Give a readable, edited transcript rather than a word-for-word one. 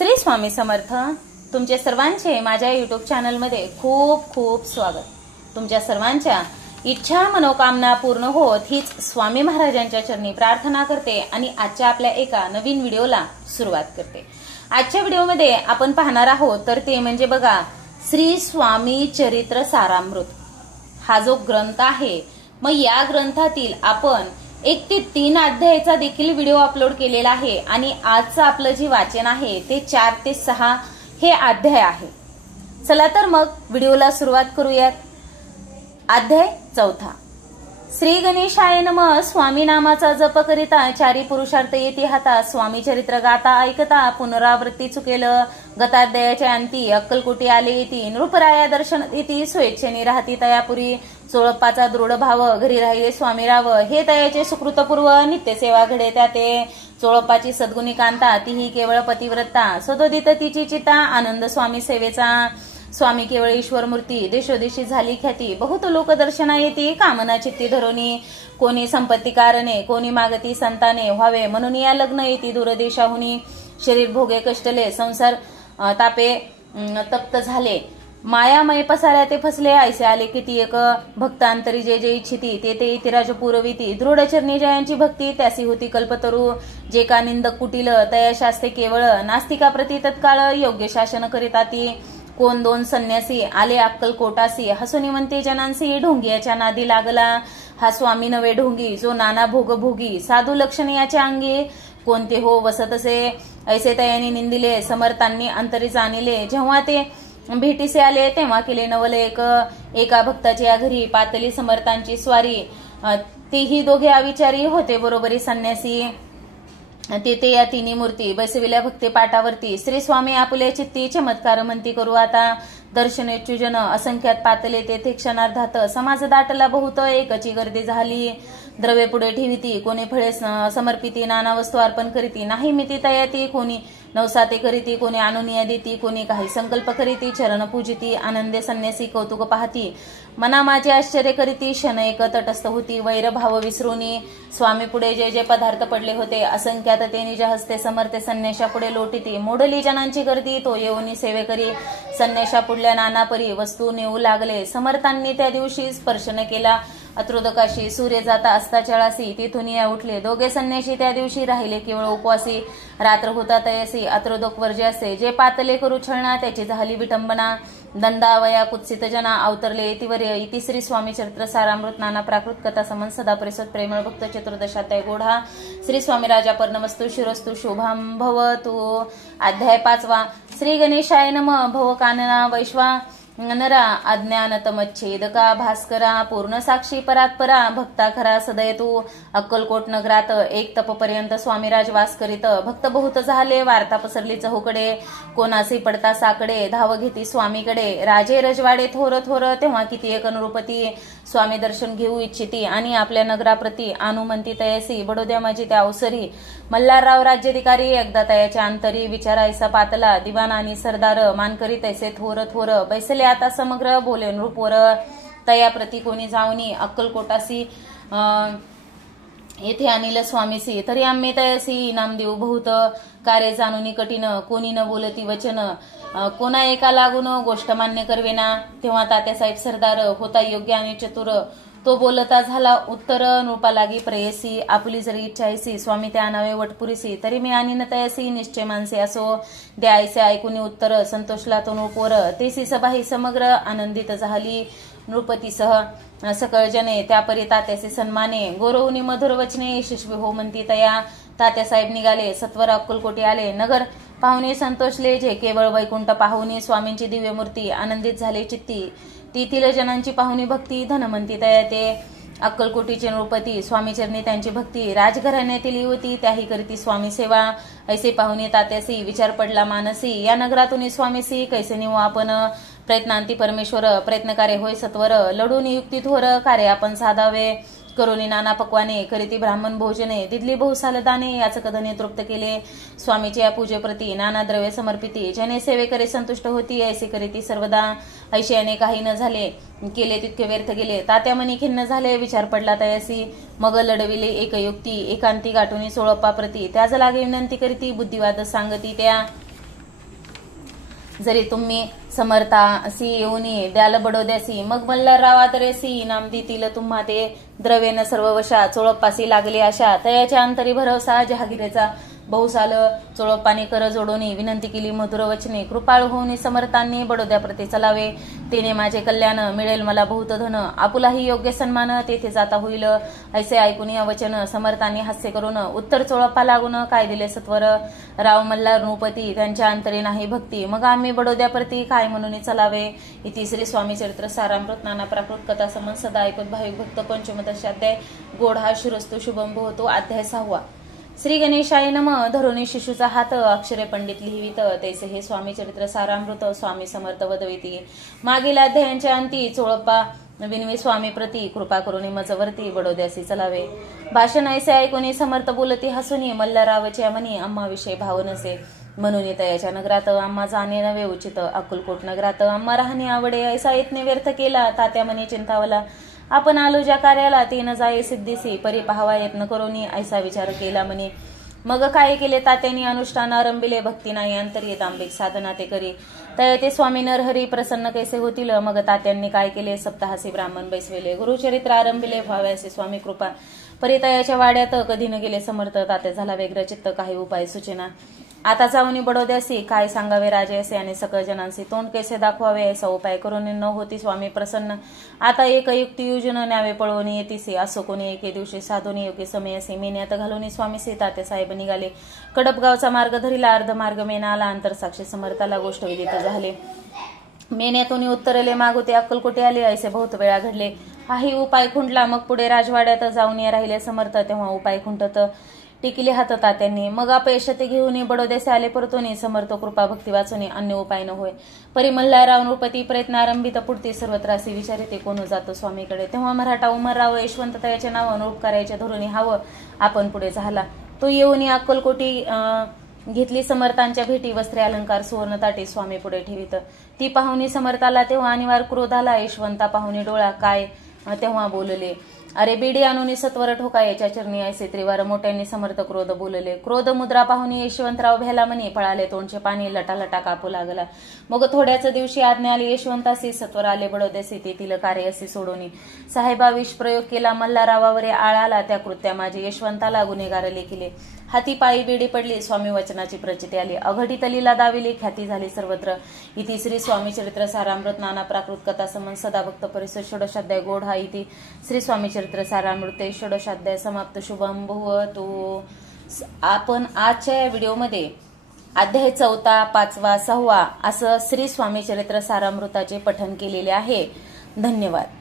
श्री स्वामी समर्थ. तुमचे सर्वांचे माझ्या YouTube चॅनलमध्ये खूप खूप स्वागत. तुमच्या सर्वांच्या इच्छा मनोकामना पूर्ण होत हीच स्वामी महाराजांच्या चरणी प्रार्थना करते आणि आजच्या आपल्या एका नवीन व्हिडिओला सुरुवात करते. आजच्या व्हिडिओमध्ये आपण पाहणार आहोत तर ते म्हणजे बघा श्री स्वामी चरित्र सारामृत हा जो ग्रंथ आहे. मग या ग्रंथातील आपण 1 ते 3 अध्यायाचा देखील व्हिडिओ अपलोड केलेला आहे आणि आजचं आपलं जे वाचन आहे ते 4 ते 6 हे अध्याय आहे. चला तर मग व्हिडिओला सुरुवात करूयात. अध्याय 4. श्री गणेशाय नमः. स्वामी नामाचा जप करिता चारी पुरुषार्थ येती हाता. स्वामी चरित्र गाता ऐकता पुनरावृत्ती चुकेल. गताध्यायाच्या अंती अक्कलकोटी आले येती. नृपराया दर्शन देती स्वेच्छेने राहती तयापुरी. चोळप्पाचा दृढ भाव घरी राहिले स्वामी राव. हे तयाचे सुकृतपूर्व नित्यसेवा घडे त्याते. चोळप्पाची सद्गुणी कांता तीही केवळ पतिव्रता. सदोदित तिची चिता आनंद स्वामी सेवेचा. स्वामी केवळ ईश्वर मूर्ती देशोदेशी झाली ख्याती. बहुत लोक दर्शना येते कामना चित्ती धरोनी. कोणी संपत्ती कारणे कोणी मागती संताने व्हावे म्हणून या लग्न येती दूरदेशाहुनी. शरीर भोगे कष्टले संसार तापे तप्त झाले. मायामय पसाऱ्या ते फसले ऐसे आले किती एक. भक्तांतरी जे जे इच्छिती ते ते इतिराज पुरविती. दृढ चरणी जयांची भक्ती त्यासी होती कल्पतरू. जे का निंदक कुटील तया शास्ते केवळ. नास्तिका प्रती तत्काळ योग्य शासन करिता ती. कोण 2 संन्यासी आले अक्कलकोटासी. हसुनी म्हणते जनांसी ढोंगियाच्या नादी लागला. हा स्वामी नवे ढोंगी जो नाना भोग भोगी. साधू लक्षण याच्या अंगी कोणते हो वसतसे. ऐसे तयानी निंदिले समर्थांनी अंतरी जाणिले. जेव्हा ते भेटीसे आले तेव्हा केले नवले एक. एका भक्ताची या घरी पातली समर्थांची स्वारी. तेही दोघे अविचारी होते बरोबरी संन्यासी. तेथे या तिन्ही मूर्ती बसविल्या भक्ती पाठावरती. श्री स्वामी आपुले चित्ती चमत्कार म्हणती करू आता. दर्शनेच्युजन असंख्यात पातले तेथे क्षणार्धात. समाज दाटला बहुत एकची गर्दी झाली. द्रव्य पुढे ठेविती कोणी फळे समर्पिती. नाना वस्तू अर्पण करीती नाही मिती तयाती. कोणी नवसाते करीती कोणी अनुनिया देती. कोणी काही संकल्प करीती चरण पूजिती. आनंदे संन्यासी कौतुक पाहती. मना माझे आश्चर्य करीती. क्षण एक तटस्थ होती वैर भाव विसरूनी. स्वामी पुढे जे जे पदार्थ पडले होते असंख्यात ते निज हस्ते समर्थे संन्याशा पुढे लोटीती. मोडली जनांची गर्दी तो येऊनी सेवे करी. संन्याशा पुढल्या नाना परी वस्तू नेऊ लागले. समर्थांनी त्या दिवशी स्पर्श न केला अत्रोदकाशी. सूर्य जाता असता चळासी तिथून या उठले. दोघे संन्याशी त्या दिवशी राहिले केवळ उपवासी. रात्र होता तयसी अत्रोदक वर्ज्यासे. जे पातले करू छळना त्याची झाली विटंबना. दंदावया कुत्सित जना अवतरले येतीवर. इति श्री स्वामी चरित्र सारामृत नाना प्राकृत कथा समन सदा परिसद प्रेमळ भक्त चतुर्दशाध्याय गोढा. श्री स्वामी राजा पर्णमस्तु शिरस्तु शुभम भवतु. अध्याय 5. श्री गणेशाय नमः. भव कानना वैश्वा नरा अज्ञानतमच्छेदका भास्करा. पूर्ण साक्षी परात्परा भक्ता खरा सदयतू. अक्कलकोट नगरात एक तपपर्यंत स्वामीराज वास करीत. भक्त बहुत झाले वार्ता पसरली चहूकडे. कोणासी पडता साकडे धाव घेती स्वामीकडे. राजे रजवाडे थोर थोर तेव्हा किती एक नृपती. स्वामी दर्शन घेऊ इच्छिती आणि आपल्या नगराप्रती अनुमंती तयसी. बडोद्या माझी त्या अवसरी. मल्हारराव राज्याधिकारी एकदा तयाच्या अंतरी. विचारायसा पातला दिवाण आणि सरदार. मानकरी तैसे थोर थोर. बैसले आता समग्र बोले नृपोर. तयाप्रती कोणी जाऊनी अक्कलकोटासी येथे आणिल स्वामीसी. तरी आम्ही तयसी इनाम देऊ बहुत. कार्य जाणूनी कठीण कोणी न बोलती वचन. कोणा एका लागून गोष्ट मान्य करवेना. तेव्हा तात्यासाहेब सरदार होता योग्य आणि चतुर. तो बोलता झाला उत्तर. नृपा लागी प्रेयसी. आपुली जरी इच्छायसी स्वामी त्या नावे वटपुरीसी. तरी मी आणि न तयसी निश्चय मानसे असो. द्यायचे ऐकून उत्तर. संतोषला तो नृपोर. तेसी सभा ही समग्र आनंदित झाली. नृपतीसह सकळ जने त्यापरी तात्याचे सन्माने. गौरवनी मधुर वचने यशस्वी हो म्हणती तया. तात्यासाहेब निघाले सत्वर अक्कलकोटी आले. नगर पाहुणे संतोषले जे केवळ वैकुंठ पाहुणी. स्वामींची दिव्य मूर्ती आनंदित झाले चित्ती. तेथील जनांची पाहुणी भक्ती धनवंती तया ते. अक्कलकोटीचे नृपती स्वामीचरणी त्यांची भक्ती. राजघराण्यातील युवती त्याही करीती स्वामी सेवा. ऐसे पाहुणे तात्यासी विचार पडला मानसी. या नगरातून स्वामीसी कैसे निवू आपण. प्रयत्नांती परमेश्वर प्रयत्नकार्य होय सत्वर. लढून युक्ती थोर कार्य आपण साधावे. करोनी नाना पक्वाने करीती ब्राह्मण भोजने. दिदली बहुसाल दाने याच कधने तृप्त केले. स्वामीचे या पूजेप्रती नाना द्रव्य समर्पिती. जने सेवे करे संतुष्ट होती ऐसे करीती सर्वदा. ऐशयाने काही न झाले केले तितके व्यर्थ गेले. तात्या मनी खिन्न झाले विचार पडला तयासी. मग लढविले एक युक्ती एकांती गाठुनी चोळप्पा प्रती. त्याज लागे विनंती करीती बुद्धिवाद सांगती त्या. जरी तुम्ही समर्थासी येऊनी द्याल बडोद्यासी मग मल्हारराव आदरेसी इनाम देतील तुम्हा ते द्रवेन सर्व वशा चोळप्पासी लागले आशा तयाच्या अंतरी भरवसा जहागिरेचा बहुसाल चोळप्पाने कर जोडोनी विनंती केली मधुर वचने कृपाळू होऊन समर्थांनी बडोद्याप्रती चलावे तेने माझे कल्याण मिळेल मला बहुत धन आपुलाही योग्य सन्मान तेथे जाता होईल ऐसे ऐकून या वचन समर्थांनी हास्य करून उत्तर चोळप्पा लागून काय दिले सत्वर राव मल्हार नृपती त्यांच्या अंतरी नाही भक्ती मग आम्ही बडोद्याप्रती काय म्हणून चलावे इति श्री स्वामी चरित्र सारामृत नाना प्राकृत कथा समन सदा ऐकत भाविक भक्त पंचमदशाध्याय गोड हा शिरस्तु शुभम होतो अध्याय 6. श्री गणेशाय नम धरुणी शिशूचा हात अक्षरे पंडित लिहिवित तैसे हे स्वामी चरित्र सारामृत स्वामी समर्थ वदविती मागील अध्यायांच्या अंती चोळप्पा विनवी स्वामी प्रती कृपा करून मजवरती बडोद्यासी चलावे भाषण ऐसे ऐकून समर्थ बोलती हसुनी मल्हाररावच्या मनी आम्हा विषय भाव नसे म्हणून तयाच्या नगरात आम्हा जाणे नवे उचित अक्कलकोट नगरात आम्हा राहणे आवडे ऐसा यत्न व्यर्थ केला तात्या मनी चिंतावला आपण आलो ज्या कार्याला ते न जाये सिद्धीसी परी पाहावा यत्न करोनी ऐसा विचार केला म्हणे मग काय केले तात्यांनी अनुष्ठान आरंभिले भक्ती नाही अंतरी तांबिक साधना ते करी ते स्वामी नरहरी प्रसन्न कैसे होतील मग तात्यांनी काय केले सप्ताहासी ब्राह्मण बैसविले गुरुचरित्र आरंभिले व्हाव्यासे स्वामी कृपा परितयाच्या वाड्यात कधी न गेले समर्थ तात्या झाला वेगळा चित्त काही उपाय सूचना आता जाऊनी बडोद्यासी काय सांगावे राजे असे आणि सकळ जनांसी तोंड कैसे दाखवावे असा उपाय करून न होती स्वामी प्रसन्न आता एक युक्ती योजन न्यावे पळवून येतीसे असो कोणी एके दिवशी साधून योग्य समय असे मेन्यात घालून स्वामी तात्या साहेब निघाले कडपगावचा मार्ग धरिला अर्ध मार्ग मेना आला अंतरसाक्षी समर्थाला गोष्ट विदित झाले मेन्यातून उत्तरले मागुते अक्कलकोटे आले ऐसे बहुत वेळा घडले हाही उपाय खुंटला मग पुढे राजवाड्यात जाऊन राहिले समर्थ तेव्हा उपाय खुंटत टिकिले हात तात्यांनी मग अपयश ते घेऊन बडोद्यासे आले परतोनी समर्थ कृपा भक्ती वाचून अन्य उपाय न होय परी मल्हारराव नृपती प्रयत्न आरंभित पुढते सर्वत्र असे विचारिते कोण जातो स्वामीकडे तेव्हा मराठा उमरराव यशवंत तयाचे नाव नृप करायच्या धोरणी हावं आपण पुढे झाला तो येऊन अक्कलकोटी घेतली समर्थांच्या भेटी वस्त्रे अलंकार सुवर्ण ताटी स्वामी पुढे ठेवित ती पाहुणी समर्थाला तेव्हा अनिवार्य क्रोध आला यशवंता पाहुणी डोळा काय तेव्हा बोलले अरे बेडी आणून सत्वर ठोका याच्या चरणी ऐसे त्रिवार मोठ्यांनी समर्थ क्रोध बोलले क्रोध मुद्रा पाहुणी यशवंतराव भेला म्हणे पळाले तोंडचे पाणी लटालटा कापू लागला मग थोड्याच दिवशी आज्ञा आली यशवंतासी सत्वर आले बडोद्यासी तेथील कार्य असे सोडोनी साहेबा विष प्रयोग केला मल्हाररावावरे आळाला त्या कृत्या माझे यशवंताला गुन्हेगार लेखिले हाती पायी बेडी पडली स्वामी वचनाची प्रचिती आली अघटित लीला दाविली ख्याती झाली सर्वत्र इति श्री स्वामी चरित्र सारामृत नाना प्राकृत कथा समन सदा भक्त परिसर षोडशाध्याय गोड हा इति श्री स्वामी चरित्र सारामृते षोडशाध्याय समाप्त शुभम भवतु. आपण आजच्या या व्हिडिओमध्ये अध्याय 4, 5, 6 असं श्री स्वामी चरित्र सारामृताचे पठन केलेले आहे. धन्यवाद.